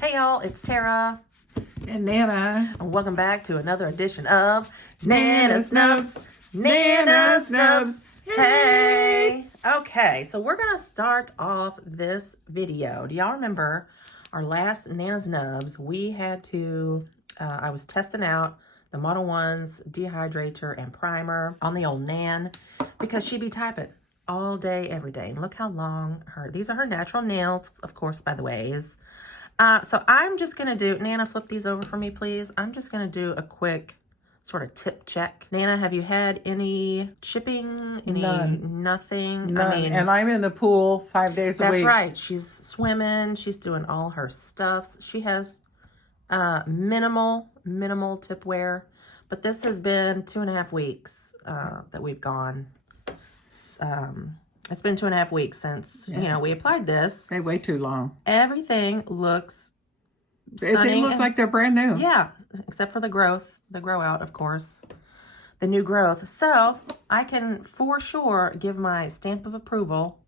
Hey y'all, it's Tara. And Nana. And welcome back to another edition of Nana Snubs. Nana Snubs. Hey! Okay, so we're going to start off this video. Do y'all remember our last Nana Snubs? We had to, I was testing out the Model 1's dehydrator and primer on the old Nan because she be typing all day, every day. And look how long these are her natural nails, of course, by the way. So I'm just going to do, Nana, flip these over for me, please. I'm just going to do a quick sort of tip check. Nana, have you had any chipping? None. Nothing? None. I mean, and I'm in the pool 5 days a week. That's right. She's swimming. She's doing all her stuffs. She has minimal tip wear. But this has been 2.5 weeks that we've gone. It's been 2.5 weeks since, we applied this. They wait too long. Everything looks stunning. They look like they're brand new. Yeah, except for the growth, the grow out, of course, the new growth. So I can for sure give my stamp of approval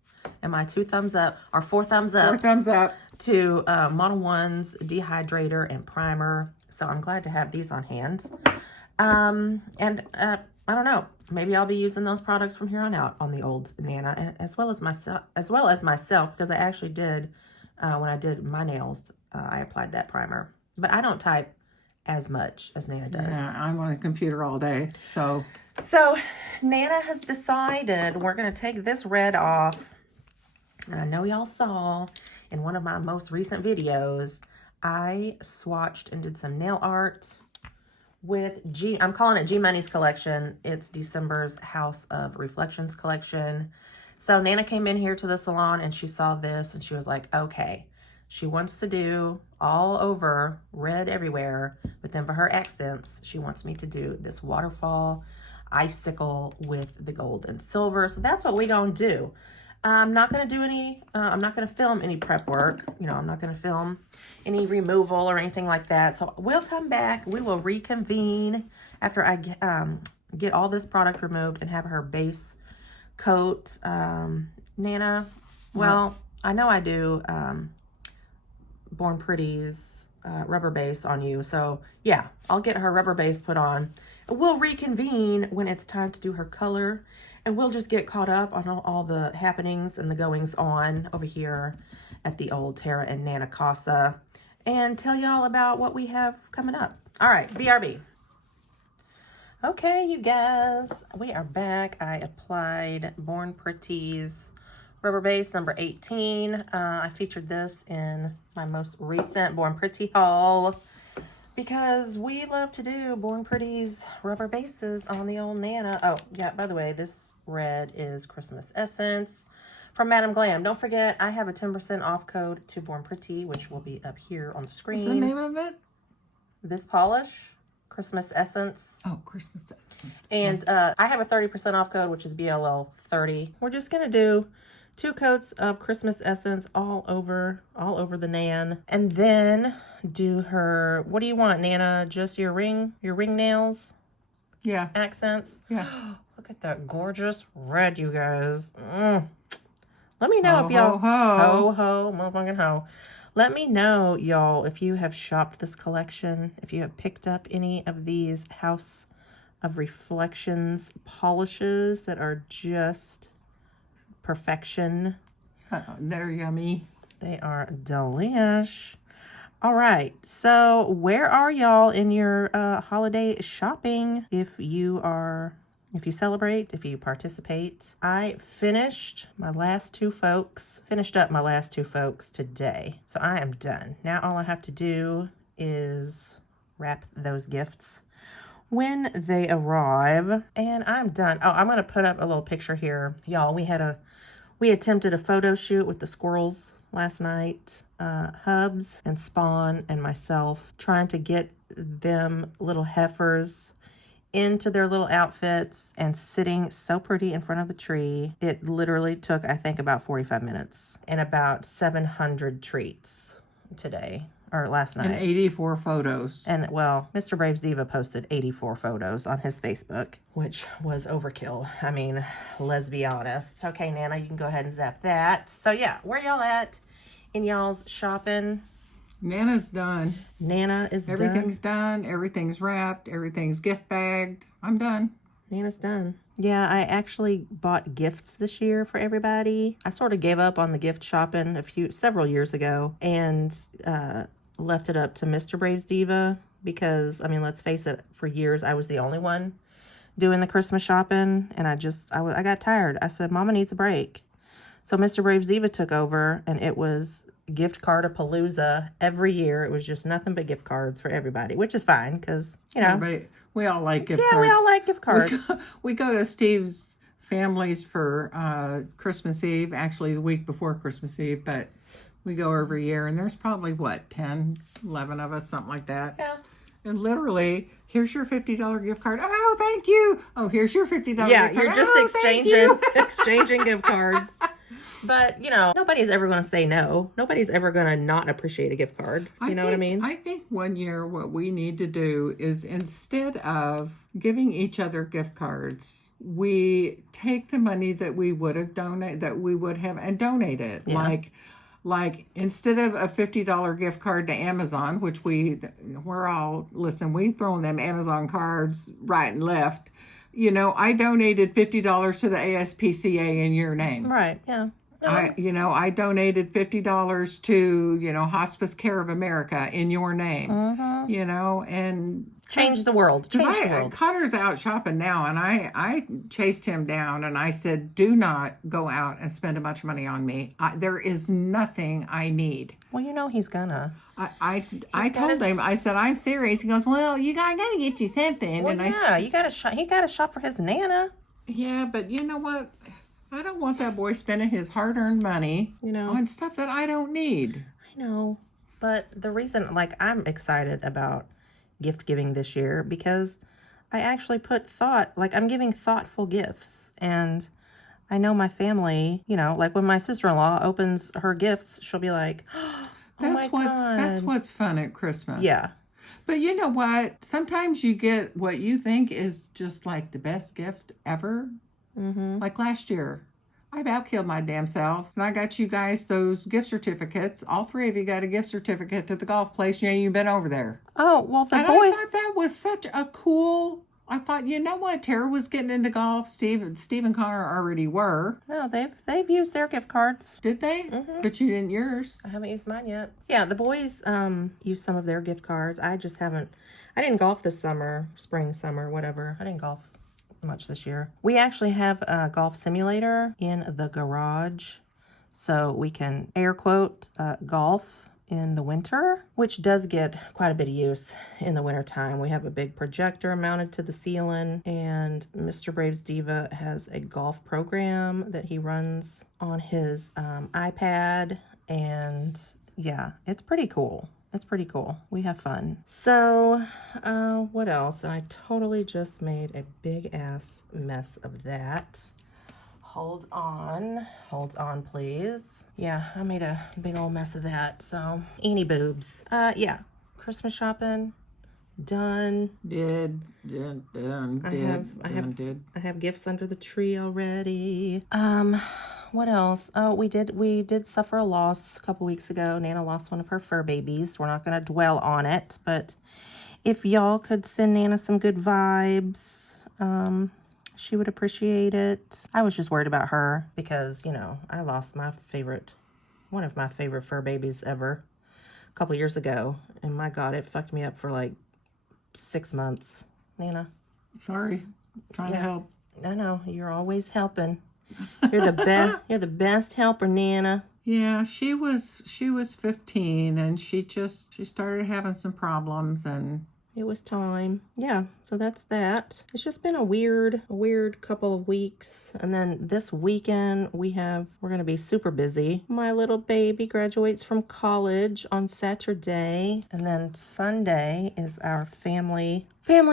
and my 2 thumbs up, or 4 thumbs up. 4 thumbs up. To Model 1's dehydrator and primer. So I'm glad to have these on hand. I don't know. Maybe I'll be using those products from here on out on the old Nana, as well as myself, because I actually did when I did my nails. I applied that primer, but I don't type as much as Nana does. Yeah, I'm on the computer all day, so Nana has decided we're going to take this red off. And I know y'all saw in one of my most recent videos, I swatched and did some nail art with I'm calling it G Money's collection. It's December's House of Reflections collection. So Nana came in here to the salon and she saw this and she was like, okay, she wants to do all over red everywhere, but then for her accents, she wants me to do this waterfall icicle with the gold and silver. So that's what we gonna do. I'm not going to do any, I'm not going to film any prep work. I'm not going to film any removal or anything like that. So we'll come back. We will reconvene after I get all this product removed and have her base coat. Nana, well, I know I do Born Pretty's rubber base on you. So yeah, I'll get her rubber base put on. We'll reconvene when it's time to do her color. And we'll just get caught up on all the happenings and the goings on over here at the old Tara and Nana Casa and tell y'all about what we have coming up. All right, BRB. Okay, you guys, we are back. I applied Born Pretty's rubber base number 18. I featured this in my most recent Born Pretty haul, because we love to do Born Pretty's rubber bases on the old Nana. Oh, yeah, by the way, this red is Christmas Essence from Madam Glam. Don't forget, I have a 10% off code to Born Pretty, which will be up here on the screen. What's the name of it? This polish, Christmas Essence. Oh, Christmas Essence. And yes. I have a 30% off code, which is BLL30. We're just going to do 2 coats of Christmas Essence all over the Nan. And then do her, what do you want, Nana? Just your ring nails? Yeah. Accents? Yeah. Look at that gorgeous red, you guys. Let me know if y'all... Motherfucking ho. Let me know, y'all, if you have shopped this collection, if you have picked up any of these House of Reflections polishes that are just perfection. They're yummy. They are delish. All right, so where are y'all in your holiday shopping? If you celebrate, if you participate. I finished up my last 2 folks today. So I am done. Now all I have to do is wrap those gifts when they arrive, and I'm done. Oh, I'm gonna put up a little picture here. Y'all, we attempted a photo shoot with the squirrels last night. Hubs and Spawn and myself trying to get them little heifers into their little outfits and sitting so pretty in front of the tree. It literally took, I think, about 45 minutes and about 700 treats today. Or last night. And 84 photos. And, well, Mr. Braves Diva posted 84 photos on his Facebook, which was overkill. I mean, let's be honest. Okay, Nana, you can go ahead and zap that. So, yeah, where y'all at in y'all's shopping? Nana's done. Nana is Everything's done. done. Everything's wrapped. Everything's gift bagged. I'm done. Nana's done. Yeah, I actually bought gifts this year for everybody. I sort of gave up on the gift shopping several years ago and left it up to Mr. Braves Diva because, I mean, let's face it, for years I was the only one doing the Christmas shopping, and I got tired. I said, Mama needs a break. So Mr. Braves Diva took over, and it was gift card-a-palooza every year. It was just nothing but gift cards for everybody, which is fine because, you know. Everybody, we all like gift cards. Yeah, we all like gift cards. We go to Steve's family's for Christmas Eve, actually the week before Christmas Eve, but we go every year, and there's probably, 10, 11 of us, something like that. Yeah. And literally, here's your $50 gift card. Oh, thank you. Oh, here's your $50 gift card. Yeah, you're just thank you. exchanging gift cards. But, you know, nobody's ever going to say no. Nobody's ever going to not appreciate a gift card. You know what I mean? I think one year what we need to do is, instead of giving each other gift cards, we take the money that we would have and donate it. Yeah. Like instead of a $50 gift card to Amazon, which we're all, listen, we thrown them Amazon cards right and left. You know, I donated $50 to the ASPCA in your name. Right, yeah. No. I donated $50 to, Hospice Care of America in your name, and Change the world. Change the world. Connor's out shopping now, and I chased him down, and I said, do not go out and spend a bunch of money on me. There is nothing I need. Well, he's gonna. I told him, I said, I'm serious. He goes, well, I gotta get you something. Well, and he gotta shop for his Nana. Yeah, but you know what? I don't want that boy spending his hard-earned money, on stuff that I don't need. I know, but the reason, I'm excited about gift giving this year because I actually put thought, I'm giving thoughtful gifts, and I know my family, when my sister-in-law opens her gifts, she'll be like, oh my God. That's what's fun at Christmas. Yeah. But you know what? Sometimes you get what you think is just the best gift ever. Mm-hmm. Like last year, I about killed my damn self, and I got you guys those gift certificates. All three of you got a gift certificate to the golf place. You've been over there. Oh, well, I thought that was such a cool. I thought, you know what? Tara was getting into golf. Steve and Connor already were. No, they've used their gift cards. Did they? Mm-hmm. But you didn't yours. I haven't used mine yet. Yeah, the boys used some of their gift cards. I just haven't. I didn't golf this summer, spring, summer, whatever. I didn't golf much this year. We actually have a golf simulator in the garage, so we can air quote golf in the winter, which does get quite a bit of use in the winter time. We have a big projector mounted to the ceiling, and Mr. Braves Diva has a golf program that he runs on his iPad, and yeah, it's pretty cool. It's pretty cool. We have fun. So, what else? And I totally just made a big ass mess of that. Hold on, please. Yeah, I made a big old mess of that. So, eeny boobs. Yeah, Christmas shopping done. Did. I have gifts under the tree already. What else? Oh, we did suffer a loss a couple weeks ago. Nana lost one of her fur babies. We're not going to dwell on it, but if y'all could send Nana some good vibes, she would appreciate it. I was just worried about her because, I lost one of my favorite fur babies ever a couple years ago, and my God, it fucked me up for 6 months. Nana. Sorry. Trying to help. I know, you're always helping. You're the best. You're the best helper, Nana. Yeah, she was 15, and she started having some problems, and it was time. Yeah, so that's that. It's just been a weird couple of weeks, and then this weekend we're gonna be super busy. My little baby graduates from college on Saturday, and then Sunday is our family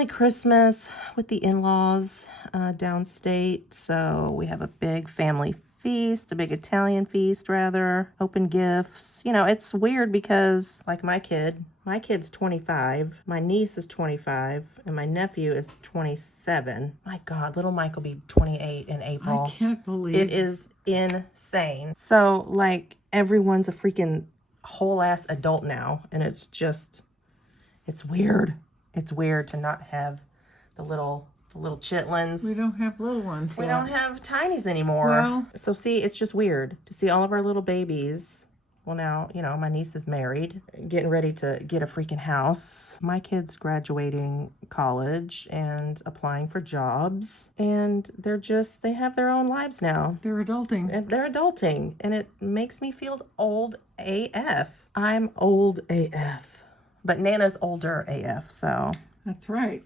Christmas with the in-laws downstate. So we have a big family feast, a big Italian feast rather, open gifts. It's weird because my kid's 25, my niece is 25, and my nephew is 27. My God, little Mike will be 28 in April. I can't believe it is insane. So everyone's a freaking whole ass adult now, and it's just, it's weird. It's weird to not have the little chitlins. We don't have little ones We yet. don't have tinies anymore. Well, so see, it's just weird to see all of our little babies. Well, now, you know, my niece is married, getting ready to get a freaking house. My kid's graduating college and applying for jobs. And they have their own lives now. they're adulting. And they're adulting. And it makes me feel old AF. I'm old AF. But Nana's older AF, so. That's right.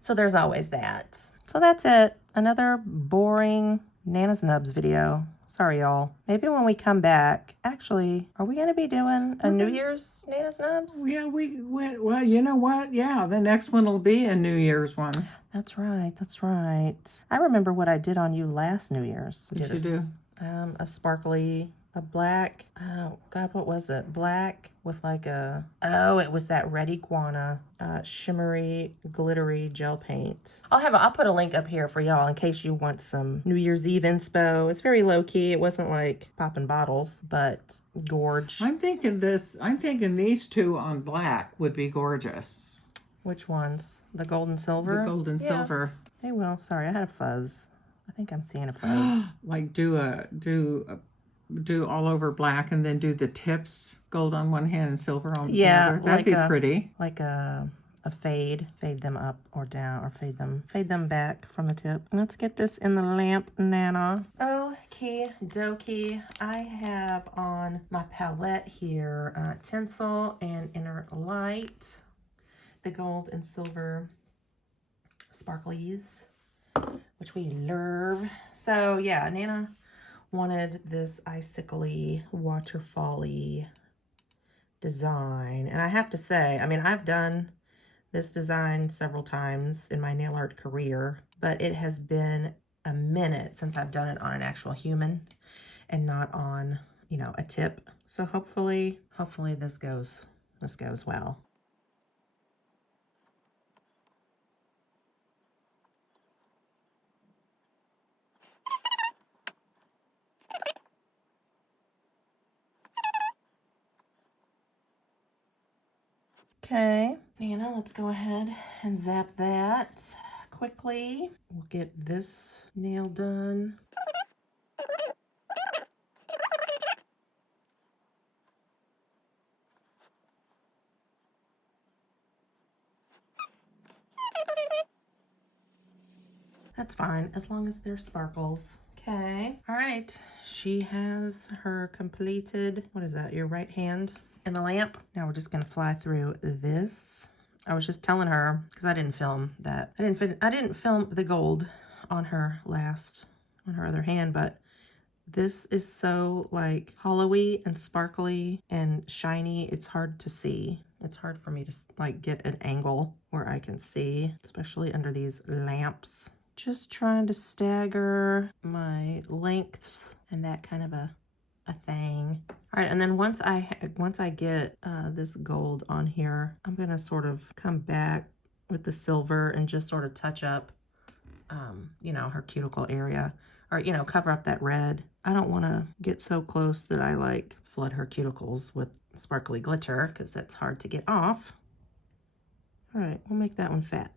So there's always that. So that's it. Another boring Nana's Nubs video. Sorry, y'all. Maybe when we come back, actually, are we going to be doing a New Year's Nana's Nubs? Yeah, well, you know what? Yeah, the next one will be a New Year's one. That's right. That's right. I remember what I did on you last New Year's. What did you do? A sparkly, a black, oh God, what was it? Black with like a, oh, it was that red iguana, shimmery, glittery gel paint. I'll put a link up here for y'all in case you want some New Year's Eve inspo. It's very low key. It wasn't like popping bottles, but gorge. I'm thinking these two on black would be gorgeous. Which ones? The gold and silver? The gold and silver. They will. Sorry, I had a fuzz. I think I'm seeing a fuzz. Like do all over black and then do the tips gold on one hand and silver on the other. That'd be pretty. Like a fade them up or down, or fade them back from the tip. Let's get this in the lamp, Nana. Okie dokie. I have on my palette here tinsel and inner light, the gold and silver sparklies, which we love. So yeah, Nana wanted this icicle-y, waterfall-y design. And I have to say, I mean, I've done this design several times in my nail art career, but it has been a minute since I've done it on an actual human and not on, you know, a tip. So hopefully this goes well. Okay, Nana, let's go ahead and zap that quickly. We'll get this nail done. That's fine, as long as they're sparkles. Okay, all right. She has her completed, what is that, your right hand in the lamp. Now we're just gonna fly through this. I was just telling her, because I didn't film that. I didn't film the gold on her other hand, but this is so like hollowy and sparkly and shiny. It's hard to see. It's hard for me to like get an angle where I can see, especially under these lamps. Just trying to stagger my lengths and that kind of a thing. All right, and then once I get this gold on here, I'm gonna sort of come back with the silver and just sort of touch up, you know, her cuticle area, or, you know, cover up that red. I don't want to get so close that I like flood her cuticles with sparkly glitter, because that's hard to get off. All right, we'll make that one fat.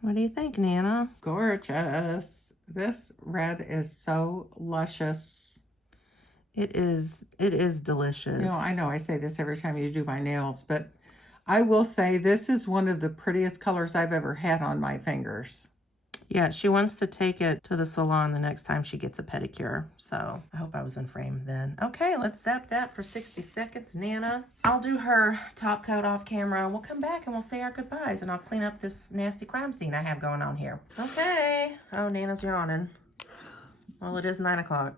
What do you think, Nana? Gorgeous. This red is so luscious. It is delicious. You know, I know I say this every time you do my nails, but I will say this is one of the prettiest colors I've ever had on my fingers. Yeah, she wants to take it to the salon the next time she gets a pedicure. So I hope I was in frame then. Okay, let's zap that for 60 seconds, Nana. I'll do her top coat off camera, and we'll come back and we'll say our goodbyes, and I'll clean up this nasty crime scene I have going on here. Okay. Oh, Nana's yawning. Well, it is 9 o'clock.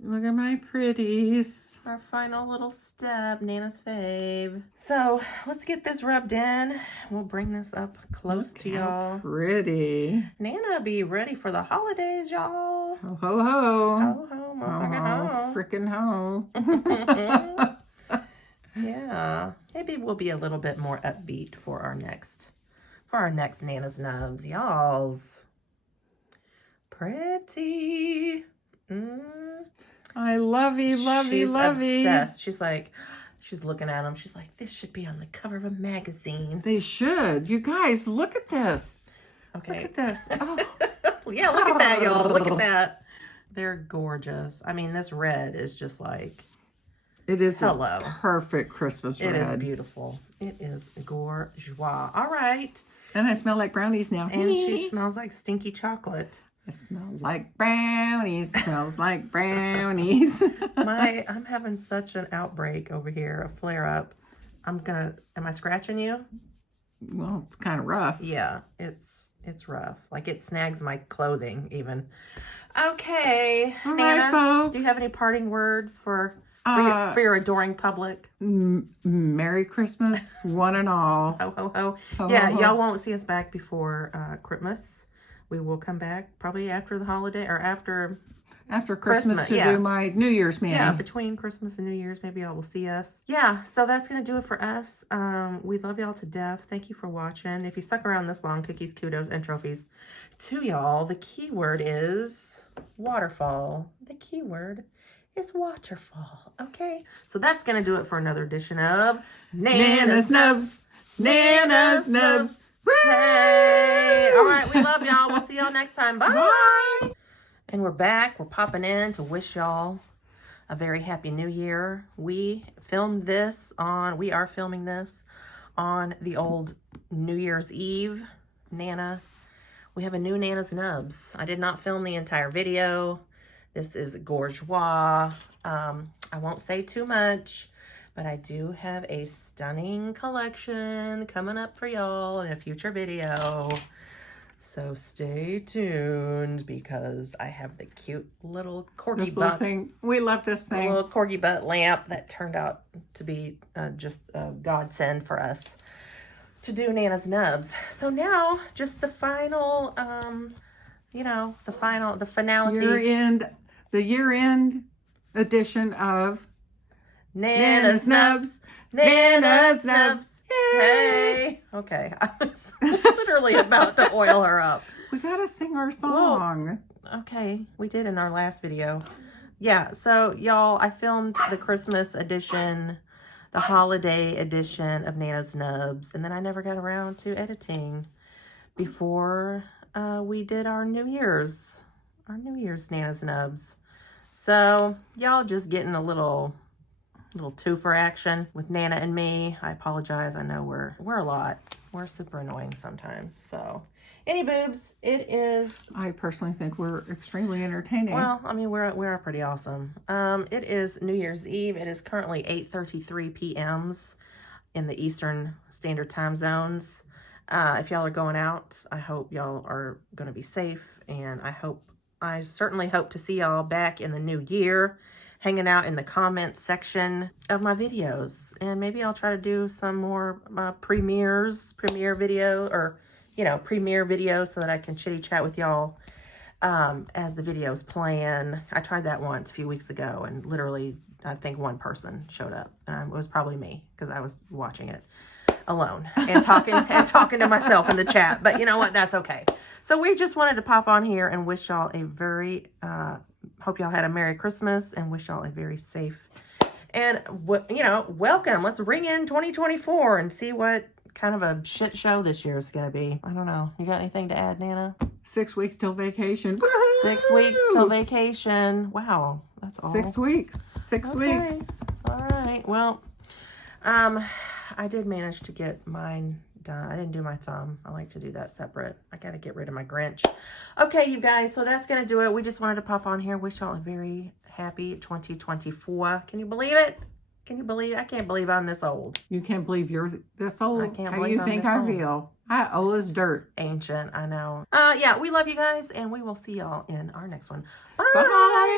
Look at my pretties. Our final little step, Nana's fave. So let's get this rubbed in. We'll bring this up close to y'all. Pretty. Nana be ready for the holidays, y'all. Ho, ho, ho. Ho, ho, motherfucking ho. Frickin' ho. Yeah. Maybe we'll be a little bit more upbeat for our next Nana's Nubs, y'all's. Pretty. I love you, love you, love you. Obsessed. She's like, She's looking at them. She's like, this should be on the cover of a magazine. They should. You guys, look at this. Okay. Look at this. Oh. Yeah, look at that, y'all. Look at that. They're gorgeous. I mean, this red is just like... It is hello. a perfect Christmas red. It is beautiful. It is gorgeous. All right. And I smell like brownies now. And she smells like stinky chocolate. It smells like brownies. Smells like brownies. I'm having such an outbreak over here, a flare up. Am I scratching you? Well, it's kind of rough. Yeah, it's rough. Like it snags my clothing even. Okay. All Nana, right, folks. do you have any parting words for your adoring public? Merry Christmas, one and all. Ho, ho, ho. Ho, Yeah, ho, ho. y'all won't see us back before Christmas. We will come back probably after the holiday or after Christmas to yeah. do my New Year's meeting. Yeah, between Christmas and New Year's, maybe y'all will see us. Yeah, so that's going to do it for us. We love y'all to death. Thank you for watching. If you stuck around this long, cookies, kudos, and trophies to y'all. The keyword is waterfall. The keyword is waterfall. Okay, so that's going to do it for another edition of Nana's Nubs. Nana's Nubs. Hey! All right, we love y'all. We'll see y'all next time. Bye! Bye. And we're back. We're popping in to wish y'all a very happy new year. We are filming this on the old New Year's Eve. Nana, we have a new Nana's Nubs. I did not film the entire video. This is gorgeois. I won't say too much, but I do have a stunning collection coming up for y'all in a future video. So stay tuned because I have the cute little corgi butt thing. We love this thing. little corgi butt lamp that turned out to be just a godsend for us to do Nana's Nubs. So now just the final, the finality. The year-end edition of Nana's Nubs. Nana's Nubs. Hey. Okay. I was literally about to oil her up. We gotta sing our song. Well, okay. We did in our last video. Yeah. So y'all, I filmed the Christmas edition, the holiday edition of Nana's Nubs. And then I never got around to editing before we did our New Year's Nana's Nubs. So y'all just getting a little twofer action with Nana and me. I apologize. I know we're a lot. We're super annoying sometimes. So, any boobs, it is. I personally think we're extremely entertaining. Well, I mean, we're pretty awesome. It is New Year's Eve. It is currently 8:33 p.m.s in the Eastern Standard Time zones. If y'all are going out, I hope y'all are going to be safe, and I certainly hope to see y'all back in the new year, hanging out in the comments section of my videos. And maybe I'll try to do some more premiere videos so that I can chitty chat with y'all as the videos plan. I tried that once a few weeks ago and literally I think one person showed up. It was probably me because I was watching it alone and talking to myself in the chat. But you know what? That's okay. So we just wanted to pop on here and wish y'all a very, hope y'all had a Merry Christmas and wish y'all a very safe and, welcome. Let's ring in 2024 and see what kind of a shit show this year is going to be. I don't know. You got anything to add, Nana? 6 weeks till vacation. 6 weeks till vacation. Wow. That's all. 6 weeks. 6 weeks. All right. Well, I did manage to get mine done. I didn't do my thumb. I like to do that separate. I got to get rid of my Grinch. Okay, you guys. So that's going to do it. We just wanted to pop on here. Wish y'all a very happy 2024. Can you believe it? Can you believe it? I can't believe I'm this old. You can't believe you're this old. I can't How believe you I'm think this I old. feel? I old as dirt. Ancient, I know. Yeah, we love you guys, and we will see y'all in our next one. Bye. Bye.